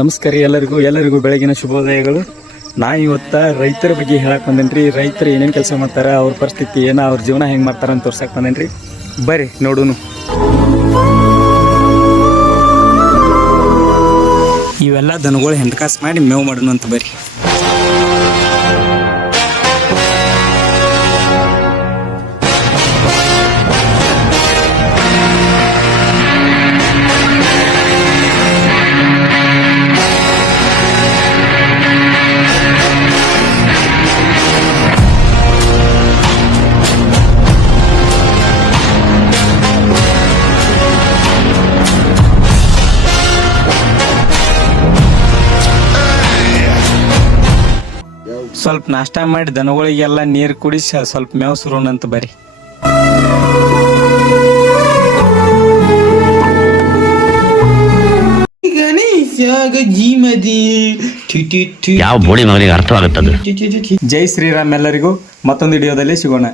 ನಮಸ್ಕಾರ ಎಲ್ಲರಿಗೂ ಬೆಳಗಿನ ಶುಭೋದಯಗಳು. ನಾ ಇವತ್ತ ರೈತರ ಬಗ್ಗೆ ಹೇಳಕ್ ಬಂದೇನ್ರಿ. ರೈತರು ಏನೇನು ಕೆಲಸ ಮಾಡ್ತಾರೆ, ಅವ್ರ ಪರಿಸ್ಥಿತಿ ಏನ, ಅವ್ರ ಜೀವನ ಹೆಂಗೆ ಮಾಡ್ತಾರ ಅಂತ ತೋರ್ಸಕ್ ಬಂದೇನ್ರಿ. ಬರ್ರಿ ನೋಡುನು. ಇವೆಲ್ಲ ದನಗಳು ಹೆಂಡ್ಕಾಸು ಮಾಡಿ ಮೇವು ಮಾಡೋಣ ಅಂತ ಬರ್ರಿ. ಸ್ವಲ್ಪ ನಾಷ್ಟ ಮಾಡಿ ದನಗಳಿಗೆಲ್ಲ ನೀರು ಕುಡಿಸಿ ಸ್ವಲ್ಪ ಮೇವು ಸುರೋಣ ಅಂತ ಬರ್ರಿ. ಯಾವ ಬೋಳಿ ಮಗನಿಗೆ ಅರ್ಥವಾಗುತ್ತದೆ. ಜೈ ಶ್ರೀರಾಮ್. ಎಲ್ಲರಿಗೂ ಮತ್ತೊಂದು ವಿಡಿಯೋದಲ್ಲಿ ಸಿಗೋಣ.